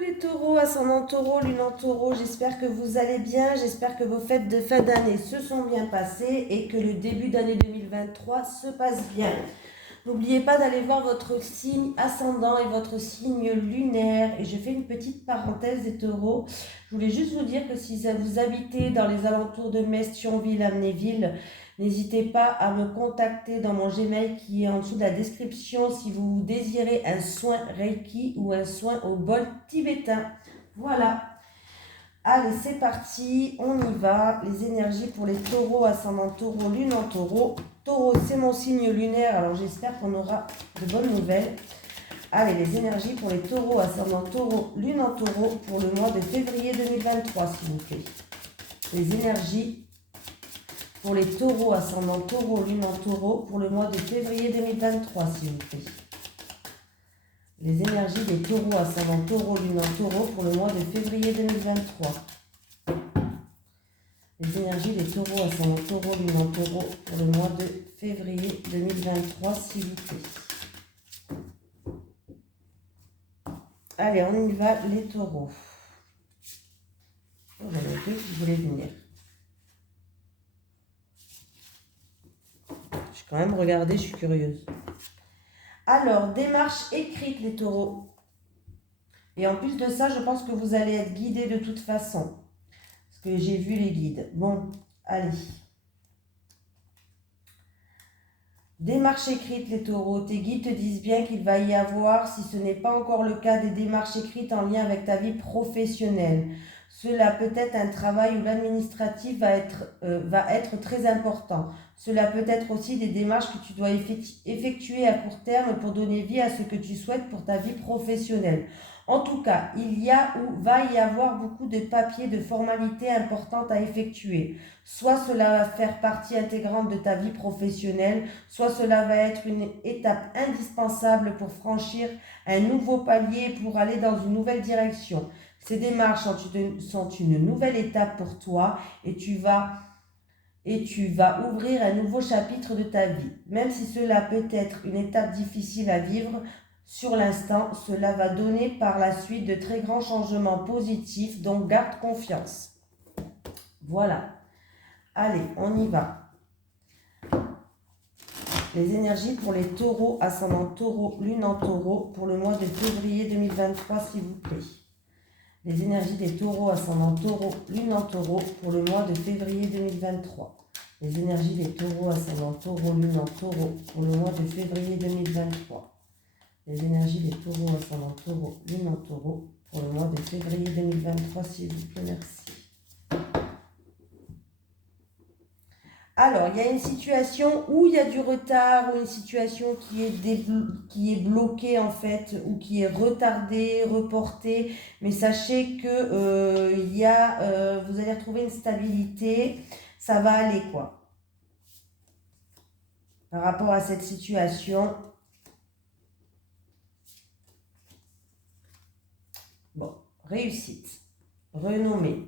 Les taureaux, ascendant taureau, lune en taureau, j'espère que vous allez bien, j'espère que vos fêtes de fin d'année se sont bien passées et que le début d'année 2023 se passe bien. N'oubliez pas d'aller voir votre signe ascendant et votre signe lunaire. Et je fais une petite parenthèse des taureaux. Je voulais juste vous dire que si vous habitez dans les alentours de Metz, Thionville, Amnéville, n'hésitez pas à me contacter dans mon Gmail qui est en dessous de la description si vous désirez un soin Reiki ou un soin au bol tibétain. Voilà. Allez, c'est parti, on y va. Les énergies pour les taureaux, ascendant taureau, lune en taureau. Taureau, c'est mon signe lunaire, alors j'espère qu'on aura de bonnes nouvelles. Allez, les énergies pour les taureaux, ascendant taureau, lune en taureau pour le mois de février 2023, s'il vous plaît. Les énergies pour les taureaux, ascendant taureau, lune en taureau pour le mois de février 2023, s'il vous plaît. Les énergies des taureaux, ascendant taureau, lune en taureau pour le mois de février 2023. Les énergies des taureaux, ascendant taureau, lune en taureau pour le mois de février 2023, s'il vous plaît. Allez, on y va, les taureaux. J'en ai deux qui voulaient venir. Je vais quand même regarder, je suis curieuse. Alors, démarche écrite, les taureaux. Et en plus de ça, je pense que vous allez être guidés de toute façon. Parce que j'ai vu les guides. Bon, allez. Démarche écrite, les taureaux. Tes guides te disent bien qu'il va y avoir, si ce n'est pas encore le cas, des démarches écrites en lien avec ta vie professionnelle. Cela peut être un travail où l'administratif va être très important. Cela peut être aussi des démarches que tu dois effectuer à court terme pour donner vie à ce que tu souhaites pour ta vie professionnelle. En tout cas, il y a ou va y avoir beaucoup de papiers, de formalités importantes à effectuer. Soit cela va faire partie intégrante de ta vie professionnelle, soit cela va être une étape indispensable pour franchir un nouveau palier, pour aller dans une nouvelle direction. Ces démarches sont une nouvelle étape pour toi et tu vas ouvrir un nouveau chapitre de ta vie. Même si cela peut être une étape difficile à vivre, sur l'instant, cela va donner par la suite de très grands changements positifs, donc garde confiance. Voilà. Allez, on y va. Les énergies pour les taureaux, ascendant taureau, lune en taureau, pour le mois de février 2023, s'il vous plaît. Les énergies des taureaux, ascendant taureau, lune en taureau, pour le mois de février 2023. Les énergies des taureaux, ascendant taureau, lune en taureau, pour le mois de février 2023. Les énergies des taureaux, ascendant taureau, lune en taureau, pour le mois de février 2023, s'il vous plaît, merci. Alors, il y a une situation où il y a du retard, ou une situation qui est bloquée en fait, ou qui est retardée, reportée, mais sachez que vous allez retrouver une stabilité, ça va aller quoi. Par rapport à cette situation, bon, réussite, renommée.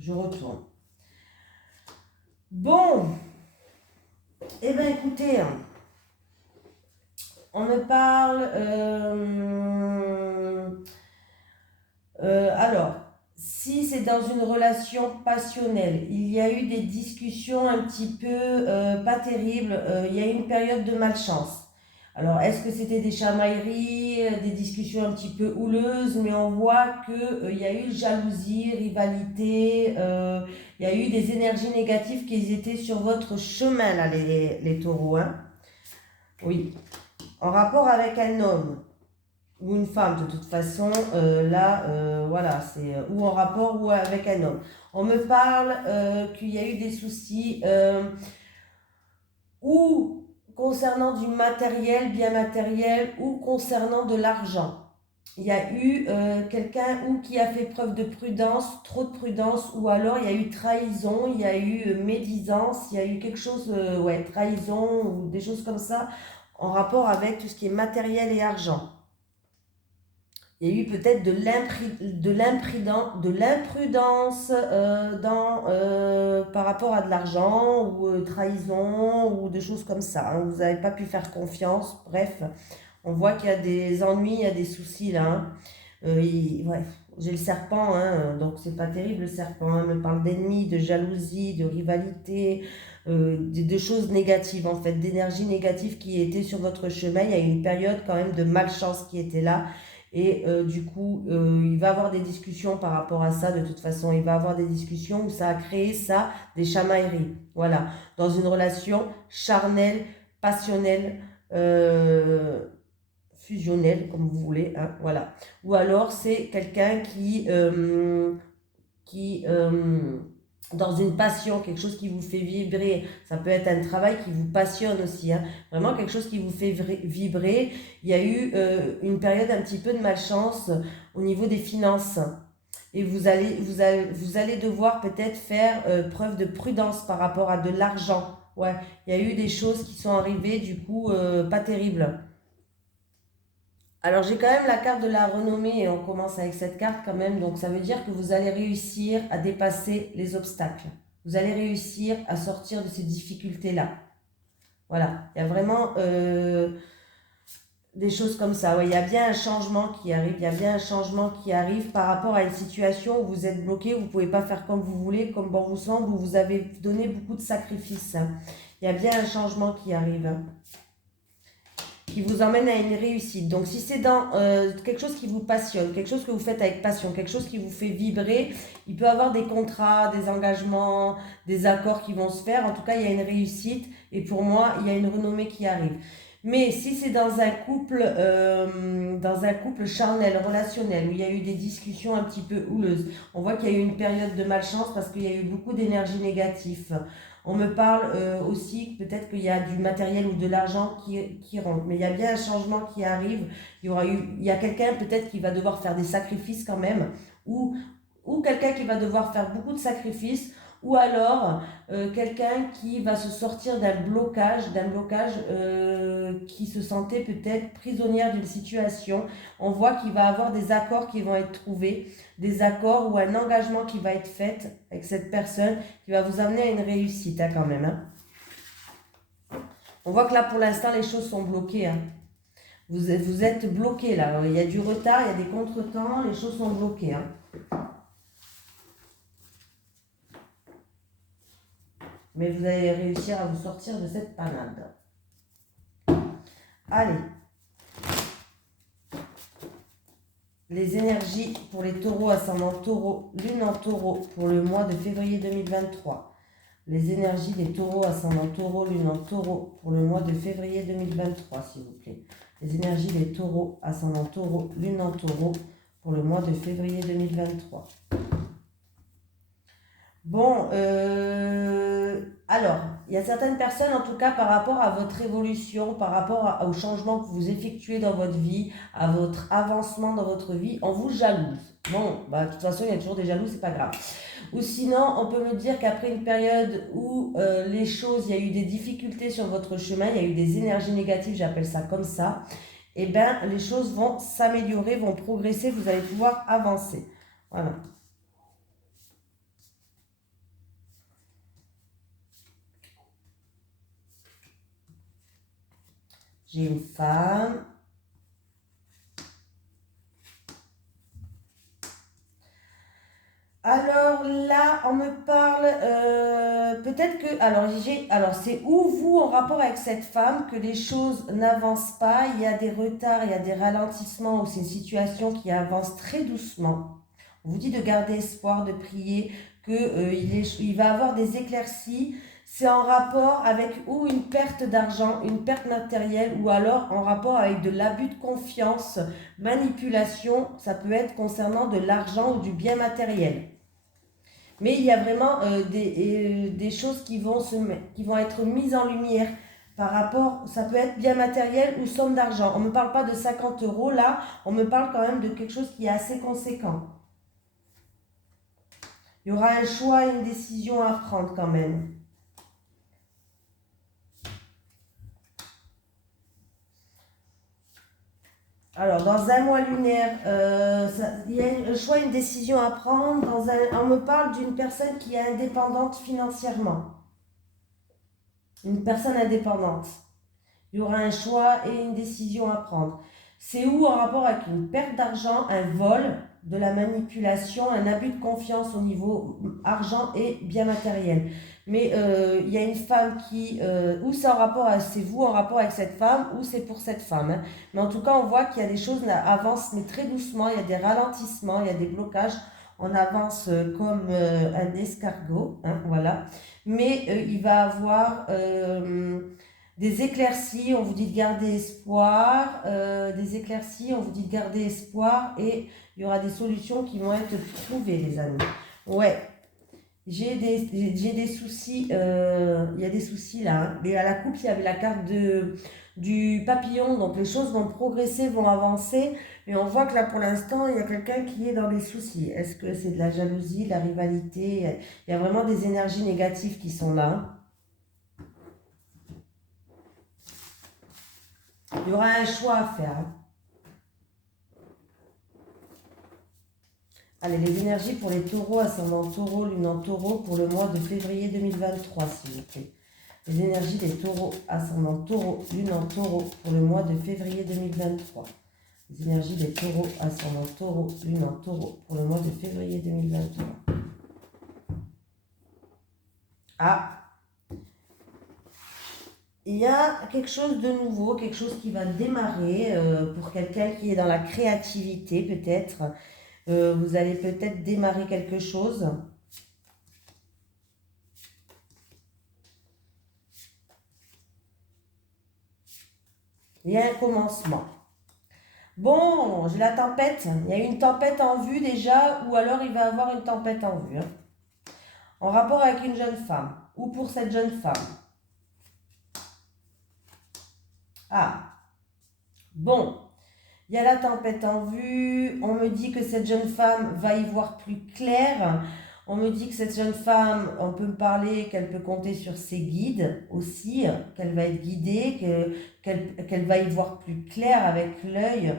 Je retourne. Bon, eh bien écoutez, on me parle, alors, si c'est dans une relation passionnelle, il y a eu des discussions un petit peu pas terribles, il y a eu une période de malchance. Alors, est-ce que c'était des chamailleries, des discussions un petit peu houleuses, mais on voit qu'il y a eu jalousie, rivalité, il y a eu des énergies négatives qui étaient sur votre chemin, là, les taureaux. Hein. Oui. En rapport avec un homme ou une femme, de toute façon, voilà, c'est ou en rapport ou avec un homme. On me parle qu'il y a eu des soucis ou concernant du matériel, bien matériel, ou concernant de l'argent. Il y a eu quelqu'un ou qui a fait preuve de prudence, trop de prudence, ou alors il y a eu trahison, il y a eu médisance, il y a eu quelque chose, trahison, ou des choses comme ça, en rapport avec tout ce qui est matériel et argent. Il y a eu peut-être de l'imprudence par rapport à de l'argent ou trahison ou des choses comme ça. Hein. Vous n'avez pas pu faire confiance. Bref, On voit qu'il y a des ennuis, il y a des soucis là. Hein. Ouais, j'ai le serpent, hein, donc c'est pas terrible le serpent. Hein, me parle d'ennemis, de jalousie, de rivalité, de choses négatives en fait, d'énergie négative qui était sur votre chemin. Il y a une période quand même de malchance qui était là. Et du coup, il va y avoir des discussions par rapport à ça. De toute façon, il va y avoir des discussions où ça a créé ça, des chamailleries. Voilà, dans une relation charnelle, passionnelle. Fusionnelle, comme vous voulez, hein, voilà. Ou alors c'est quelqu'un qui dans une passion, quelque chose qui vous fait vibrer, ça peut être un travail qui vous passionne aussi, hein, vraiment quelque chose qui vous fait vibrer. Il y a eu une période un petit peu de malchance au niveau des finances. Et vous allez devoir peut-être faire preuve de prudence par rapport à de l'argent. Ouais, il y a eu des choses qui sont arrivées, du coup, pas terribles. Alors j'ai quand même la carte de la renommée et on commence avec cette carte quand même. Donc ça veut dire que vous allez réussir à dépasser les obstacles. Vous allez réussir à sortir de ces difficultés-là. Voilà, il y a vraiment des choses comme ça. Ouais, il y a bien un changement qui arrive. Il y a bien un changement qui arrive par rapport à une situation où vous êtes bloqué, vous ne pouvez pas faire comme vous voulez, comme bon vous semble, où vous avez donné beaucoup de sacrifices. Hein. Il y a bien un changement qui arrive. Hein, qui vous emmène à une réussite. Donc si c'est dans quelque chose qui vous passionne, quelque chose que vous faites avec passion, quelque chose qui vous fait vibrer, il peut y avoir des contrats, des engagements, des accords qui vont se faire. En tout cas, il y a une réussite et pour moi, il y a une renommée qui arrive. Mais si c'est dans un couple charnel, relationnel, où il y a eu des discussions un petit peu houleuses, on voit qu'il y a eu une période de malchance parce qu'il y a eu beaucoup d'énergie négative. On me parle aussi peut-être qu'il y a du matériel ou de l'argent qui rentre, mais il y a bien un changement qui arrive. Il y a quelqu'un peut-être qui va devoir faire des sacrifices quand même, ou, ou quelqu'un qui va devoir faire beaucoup de sacrifices, ou alors quelqu'un qui va se sortir d'un blocage qui se sentait peut-être prisonnière d'une situation. On voit qu'il va y avoir des accords qui vont être trouvés, des accords ou un engagement qui va être fait avec cette personne qui va vous amener à une réussite hein, quand même. Hein. On voit que là pour l'instant les choses sont bloquées. Hein. Vous êtes bloqué là, il y a du retard, il y a des contretemps, les choses sont bloquées. Hein. Mais vous allez réussir à vous sortir de cette panade. Allez. Les énergies pour les taureaux, ascendant taureau, lune en taureau pour le mois de février 2023. Les énergies des taureaux, ascendant taureau, lune en taureau pour le mois de février 2023, s'il vous plaît. Les énergies des taureaux, ascendant taureau, lune en taureau pour le mois de février 2023. Bon, alors, il y a certaines personnes, en tout cas, par rapport à votre évolution, par rapport au changement que vous effectuez dans votre vie, à votre avancement dans votre vie, on vous jalouse. Bon, bah, de toute façon, il y a toujours des jaloux, c'est pas grave. Ou sinon, on peut me dire qu'après une période où les choses, il y a eu des difficultés sur votre chemin, il y a eu des énergies négatives, j'appelle ça comme ça, et bien, les choses vont s'améliorer, vont progresser, vous allez pouvoir avancer. Voilà. J'ai une femme. Alors là, on me parle, peut-être que, alors c'est où vous, en rapport avec cette femme, que les choses n'avancent pas, il y a des retards, il y a des ralentissements, ou c'est une situation qui avance très doucement. On vous dit de garder espoir, de prier, il va avoir des éclaircies. C'est en rapport avec ou une perte d'argent, une perte matérielle, ou alors en rapport avec de l'abus de confiance, manipulation, ça peut être concernant de l'argent ou du bien matériel. Mais il y a vraiment des choses qui vont être mises en lumière par rapport, ça peut être bien matériel ou somme d'argent. On ne me parle pas de 50 euros là, on me parle quand même de quelque chose qui est assez conséquent. Il y aura un choix et une décision à prendre quand même. Alors, dans un mois lunaire, il y a un choix et une décision à prendre. On me parle d'une personne qui est indépendante financièrement. Une personne indépendante. Il y aura un choix et une décision à prendre. C'est où en rapport avec une perte d'argent, un vol, de la manipulation, un abus de confiance au niveau argent et bien matériel. Mais il y a une femme qui, ou c'est en rapport à, c'est vous en rapport avec cette femme, ou c'est pour cette femme, hein. Mais en tout cas, on voit qu'il y a des choses qui avancent, mais très doucement, il y a des ralentissements, il y a des blocages. On avance comme un escargot, hein, voilà. Mais il va avoir des éclaircies, on vous dit de garder espoir, des éclaircies, on vous dit de garder espoir, et il y aura des solutions qui vont être trouvées, les amis. Ouais, j'ai des soucis, il y a des soucis là, hein. Mais à la coupe, il y avait la carte du papillon, donc les choses vont progresser, vont avancer, mais on voit que là, pour l'instant, il y a quelqu'un qui est dans des soucis. Est-ce que c'est de la jalousie, de la rivalité? Il y a vraiment des énergies négatives qui sont là, hein. Il y aura un choix à faire, hein. Allez, les énergies pour les taureaux, ascendant taureau, lune en taureau, pour le mois de février 2023, s'il vous plaît. Les énergies des taureaux, ascendant taureau, lune en taureau, pour le mois de février 2023. Les énergies des taureaux, ascendant taureau, lune en taureau, pour le mois de février 2023. Ah, il y a quelque chose de nouveau, quelque chose qui va démarrer pour quelqu'un qui est dans la créativité peut-être. Vous allez peut-être démarrer quelque chose. Il y a un commencement. Bon, j'ai la tempête. Il y a une tempête en vue déjà, ou alors il va y avoir une tempête en vue, hein, en rapport avec une jeune femme, ou pour cette jeune femme. Ah, bon, il y a la tempête en vue. On me dit que cette jeune femme va y voir plus clair. On me dit que cette jeune femme, on peut me parler qu'elle peut compter sur ses guides aussi, qu'elle va être guidée, qu'elle va y voir plus clair avec l'œil,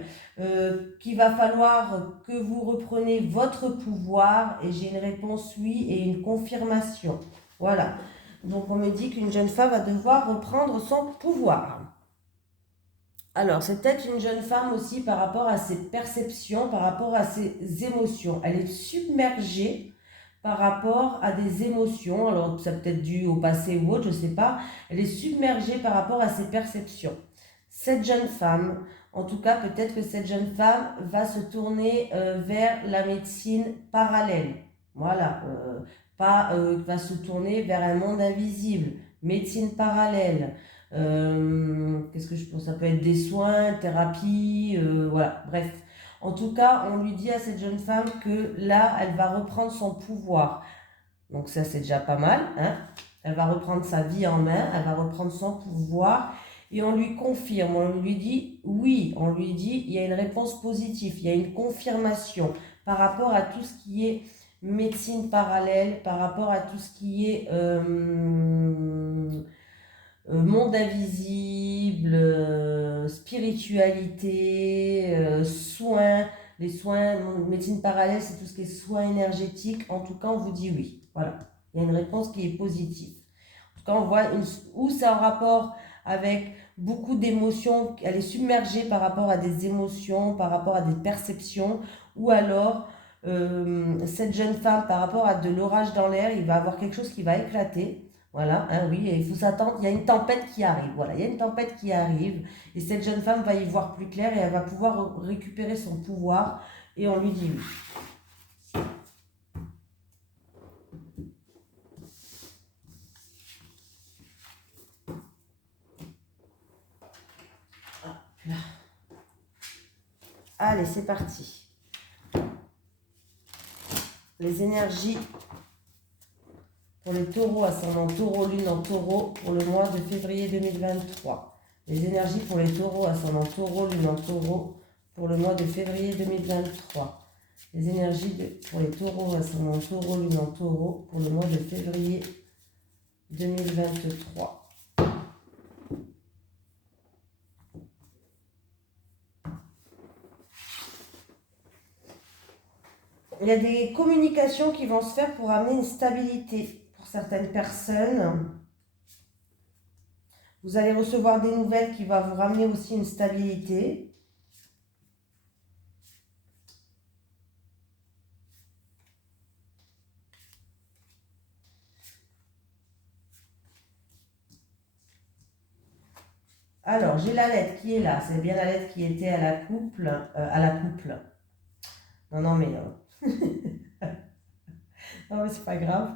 qu'il va falloir que vous repreniez votre pouvoir, et j'ai une réponse oui et une confirmation. Voilà. Donc on me dit qu'une jeune femme va devoir reprendre son pouvoir. Alors, c'est peut-être une jeune femme aussi par rapport à ses perceptions, par rapport à ses émotions. Elle est submergée par rapport à des émotions. Alors, ça peut être dû au passé ou autre, je ne sais pas. Elle est submergée par rapport à ses perceptions. Cette jeune femme, en tout cas, peut-être que cette jeune femme va se tourner vers la médecine parallèle. Voilà. Pas va se tourner vers un monde invisible. Médecine parallèle. Qu'est-ce que je pense? Ça peut être des soins, thérapie, voilà, bref. En tout cas, on lui dit à cette jeune femme que là, elle va reprendre son pouvoir. Donc ça, c'est déjà pas mal, hein. Elle va reprendre sa vie en main, elle va reprendre son pouvoir, et on lui confirme, on lui dit oui, on lui dit il y a une réponse positive, il y a une confirmation par rapport à tout ce qui est médecine parallèle, par rapport à tout ce qui est monde invisible, spiritualité, soins. Les soins, médecine parallèle, c'est tout ce qui est soins énergétiques. En tout cas, on vous dit oui. Voilà. Il y a une réponse qui est positive. En tout cas, on voit où c'est en rapport avec beaucoup d'émotions. Elle est submergée par rapport à des émotions, par rapport à des perceptions. Ou alors, cette jeune femme, par rapport à de l'orage dans l'air, il va avoir quelque chose qui va éclater. Voilà, hein, oui, et il faut s'attendre, il y a une tempête qui arrive, voilà, il y a une tempête qui arrive, et cette jeune femme va y voir plus clair, et elle va pouvoir récupérer son pouvoir, et on lui dit oui. Allez, c'est parti. Les énergies pour les taureaux, ascendant taureau, lune en taureau, pour le mois de février 2023. Les énergies pour les taureaux, ascendant taureau, lune en taureau, pour le mois de février 2023. Les énergies pour les taureaux, ascendant taureau, lune en taureau, pour le mois de février 2023. Il y a des communications qui vont se faire pour amener une stabilité pour certaines personnes. Vous allez recevoir des nouvelles qui vont vous ramener aussi une stabilité. Alors, j'ai la lettre qui est là. C'est bien la lettre qui était à la couple. Non, non, mais... non, mais c'est pas grave.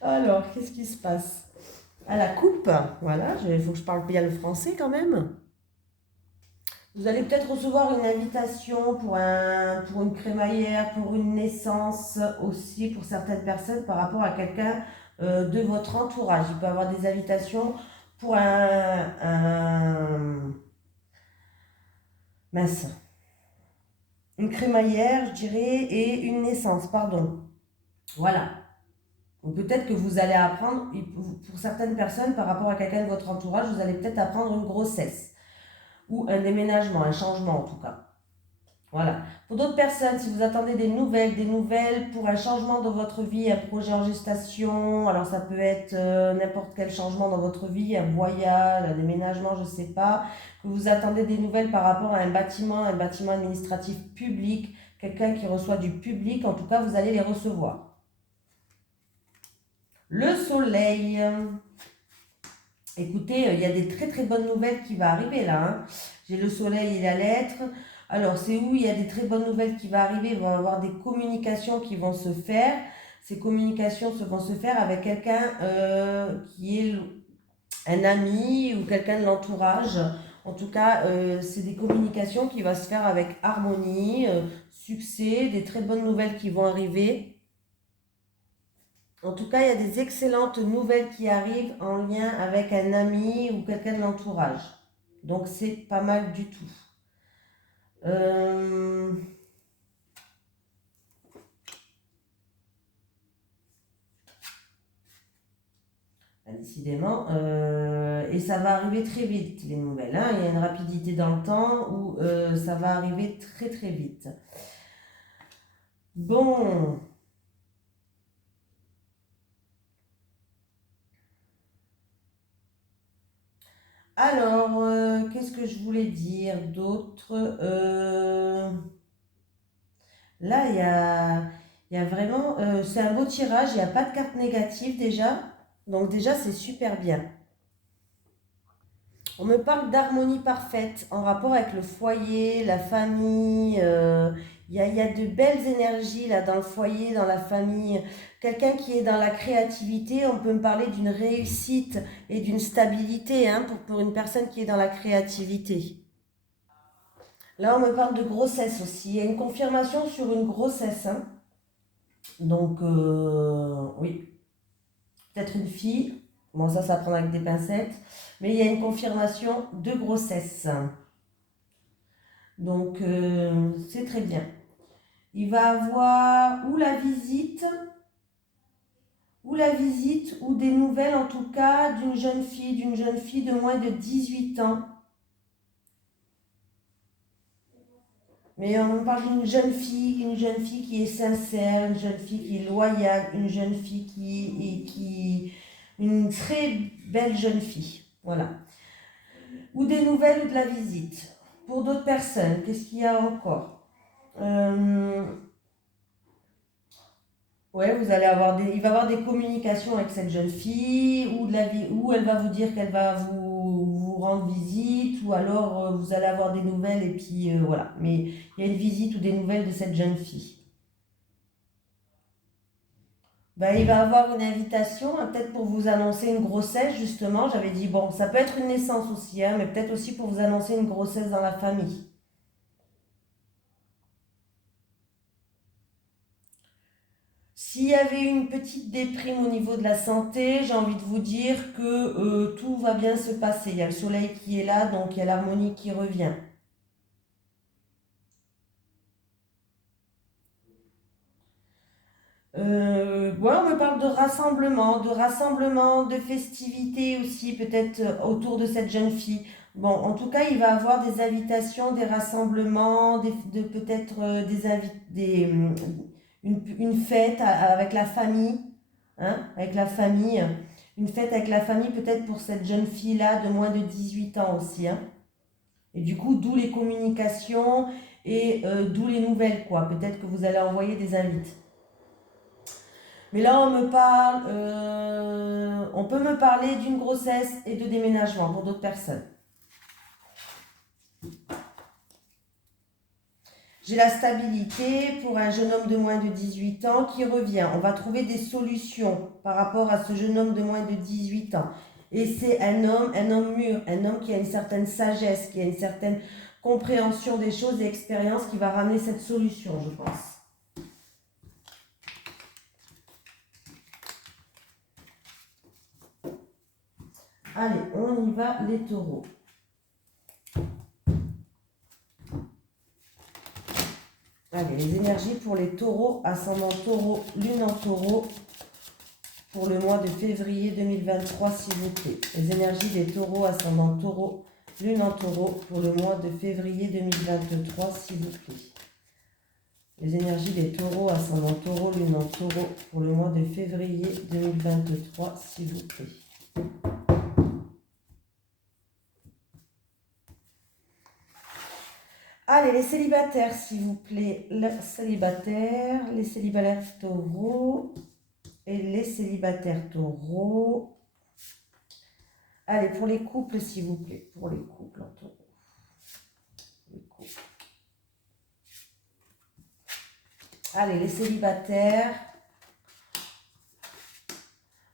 Alors, qu'est-ce qui se passe? À la coupe, voilà, il faut que je parle bien le français quand même. Vous allez peut-être recevoir une invitation pour une crémaillère, pour une naissance aussi pour certaines personnes par rapport à quelqu'un de votre entourage. Il peut y avoir des invitations pour mince, une crémaillère, je dirais, et une naissance, pardon. Voilà. Ou peut-être que vous allez apprendre, pour certaines personnes, par rapport à quelqu'un de votre entourage, vous allez peut-être apprendre une grossesse ou un déménagement, un changement en tout cas. Voilà. Pour d'autres personnes, si vous attendez des nouvelles pour un changement dans votre vie, un projet en gestation, alors ça peut être n'importe quel changement dans votre vie, un voyage, un déménagement, je ne sais pas, que vous attendez des nouvelles par rapport à un bâtiment administratif public, quelqu'un qui reçoit du public, en tout cas, vous allez les recevoir. Le soleil. Écoutez, il y a des très très bonnes nouvelles qui vont arriver là. Hein. J'ai le soleil et la lettre. Alors, c'est où il y a des très bonnes nouvelles qui vont arriver. Il va y avoir des communications qui vont se faire. Ces communications vont se faire avec quelqu'un qui est un ami ou quelqu'un de l'entourage. En tout cas, c'est des communications qui vont se faire avec harmonie, succès, des très bonnes nouvelles qui vont arriver. En tout cas, il y a des excellentes nouvelles qui arrivent en lien avec un ami ou quelqu'un de l'entourage. Donc, c'est pas mal du tout. Décidément. Et ça va arriver très vite, les nouvelles. Hein. Il y a une rapidité dans le temps où ça va arriver très très vite. Bon. Alors, qu'est-ce que je voulais dire d'autre là, il y a vraiment... c'est un beau tirage, il n'y a pas de carte négative déjà. Donc déjà, c'est super bien. On me parle d'harmonie parfaite en rapport avec le foyer, la famille. Il y a de belles énergies là dans le foyer, dans la famille. Quelqu'un qui est dans la créativité, on peut me parler d'une réussite et d'une stabilité hein, pour une personne qui est dans la créativité. Là, on me parle de grossesse aussi. Il y a une confirmation sur une grossesse. Hein. Donc, oui, peut-être une fille. Bon, ça prend avec des pincettes. Mais il y a une confirmation de grossesse. Donc, c'est très bien. Il va avoir ou des nouvelles en tout cas d'une jeune fille de moins de 18 ans. Mais on parle d'une une jeune fille qui est sincère, une jeune fille qui est loyale, une jeune fille une très belle jeune fille. Voilà. Ou des nouvelles ou de la visite. Pour d'autres personnes, qu'est-ce qu'il y a encore Ouais, il va y avoir des communications avec cette jeune fille, ou elle va vous dire qu'elle va vous rendre visite, ou alors vous allez avoir des nouvelles, et puis voilà. Mais il y a une visite ou des nouvelles de cette jeune fille. Ben, il va avoir une invitation, hein, peut-être pour vous annoncer une grossesse, justement. J'avais dit, bon, ça peut être une naissance aussi, hein, mais peut-être aussi pour vous annoncer une grossesse dans la famille. S'il y avait une petite déprime au niveau de la santé, j'ai envie de vous dire que tout va bien se passer. Il y a le soleil qui est là, donc il y a l'harmonie qui revient. Ouais, on me parle de rassemblement, de festivités aussi, peut-être autour de cette jeune fille. Bon, en tout cas, il va avoir des invitations, des rassemblements, peut-être une fête avec la famille, hein, avec la famille. Une fête avec la famille, peut-être pour cette jeune fille-là de moins de 18 ans aussi. Hein. Et du coup, d'où les communications et d'où les nouvelles, quoi. Peut-être que vous allez envoyer des invites. Mais là, on peut me parler d'une grossesse et de déménagement pour d'autres personnes. J'ai la stabilité pour un jeune homme de moins de 18 ans qui revient. On va trouver des solutions par rapport à ce jeune homme de moins de 18 ans. Et c'est un homme mûr, un homme qui a une certaine sagesse, qui a une certaine compréhension des choses et expérience qui va ramener cette solution, je pense. Allez, on y va, les taureaux. Allez, les énergies pour les taureaux, ascendant taureau, lune en taureau, pour le mois de février 2023, s'il vous plaît. Les énergies des taureaux, ascendant taureau, lune en taureau, pour le mois de février 2023, s'il vous plaît. Les énergies des taureaux, ascendant taureau, lune en taureau, pour le mois de février 2023, s'il vous plaît. Allez, les célibataires, s'il vous plaît. Les célibataires taureaux et les célibataires taureaux. Allez, pour les couples, s'il vous plaît. Pour les couples en taureau. Les couples. Allez, les célibataires.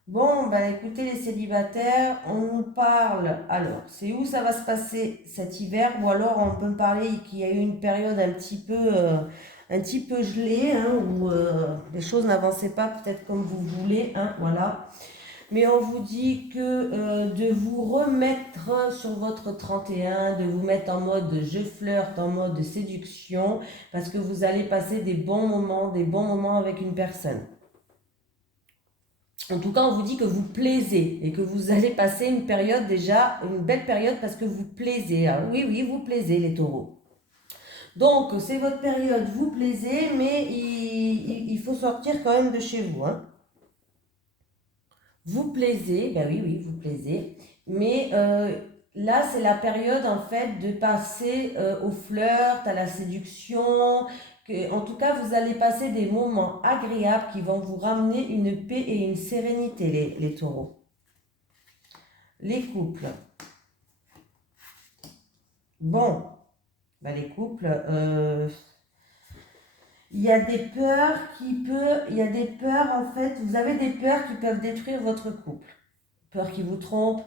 Bon, ben écoutez, les célibataires, on nous parle. Alors, c'est où ça va se passer cet hiver? Ou alors, on peut me parler qu'il y a eu une période un petit peu gelée, hein, où les choses n'avançaient pas peut-être comme vous voulez, hein, voilà. Mais on vous dit que de vous remettre sur votre 31, de vous mettre en mode je flirte, en mode séduction, parce que vous allez passer des bons moments avec une personne. En tout cas, on vous dit que vous plaisez et que vous allez passer une période déjà, une belle période parce que vous plaisez. Ah, oui, vous plaisez les taureaux. Donc, c'est votre période, vous plaisez, mais il faut sortir quand même de chez vous. Hein. Vous plaisez, ben oui, vous plaisez. Mais là, c'est la période en fait de passer au flirt, à la séduction. En tout cas, vous allez passer des moments agréables qui vont vous ramener une paix et une sérénité, les taureaux. Les couples. Bon, ben les couples, il y a des peurs en fait, vous avez des peurs qui peuvent détruire votre couple. Peur qui vous trompe,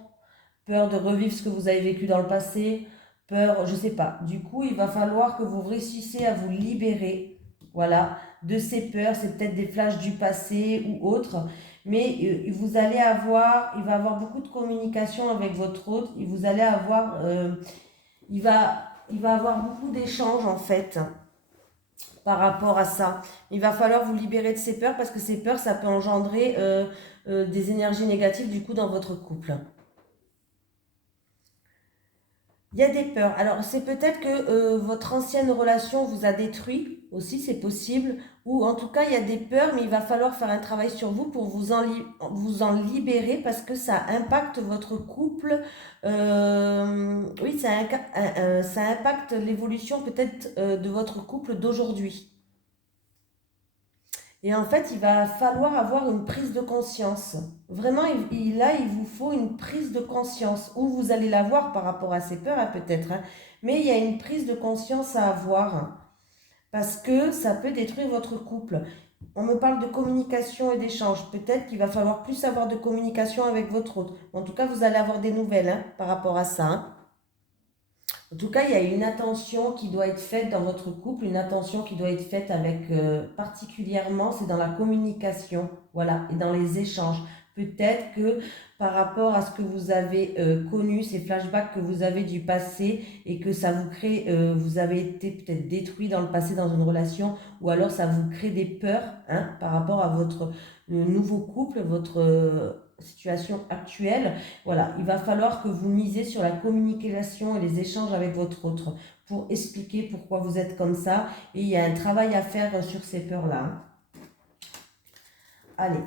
peur de revivre ce que vous avez vécu dans le passé, peur, je sais pas. Du coup, il va falloir que vous réussissiez à vous libérer, voilà, de ces peurs. C'est peut-être des flashs du passé ou autres, mais il va avoir beaucoup de communication avec votre autre. Il va avoir beaucoup d'échanges en fait par rapport à ça. Il va falloir vous libérer de ces peurs parce que ces peurs, ça peut engendrer des énergies négatives du coup dans votre couple. Il y a des peurs. Alors, c'est peut-être que votre ancienne relation vous a détruit aussi, c'est possible. Ou en tout cas, il y a des peurs, mais il va falloir faire un travail sur vous pour vous en libérer parce que ça impacte votre couple. Oui, ça impacte l'évolution peut-être de votre couple d'aujourd'hui. Et en fait, il va falloir avoir une prise de conscience. Vraiment, là, il vous faut une prise de conscience. Où vous allez l'avoir par rapport à ces peurs, hein, peut-être. Hein. Mais il y a une prise de conscience à avoir. Hein, parce que ça peut détruire votre couple. On me parle de communication et d'échange. Peut-être qu'il va falloir plus avoir de communication avec votre autre. En tout cas, vous allez avoir des nouvelles hein, par rapport à ça. Hein. En tout cas, il y a une attention qui doit être faite dans votre couple, une attention qui doit être faite avec particulièrement, c'est dans la communication, voilà, et dans les échanges. Peut-être que par rapport à ce que vous avez connu, ces flashbacks que vous avez du passé et que ça vous crée, vous avez été peut-être détruit dans le passé dans une relation ou alors ça vous crée des peurs hein, par rapport à votre nouveau couple, votre situation actuelle. Voilà, il va falloir que vous misez sur la communication et les échanges avec votre autre pour expliquer pourquoi vous êtes comme ça. Et il y a un travail à faire sur ces peurs-là. Allez,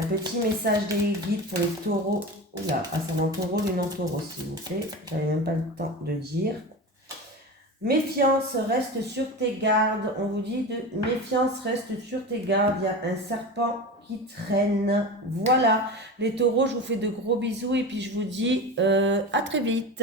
Un petit message des guides pour les taureaux. Oula, ascendant taureau, lunan taureau, s'il vous plaît. J'avais même pas le temps de dire. Méfiance, reste sur tes gardes. On vous dit de méfiance, reste sur tes gardes. Il y a un serpent qui traîne. Voilà, les taureaux, je vous fais de gros bisous et puis je vous dis à très vite.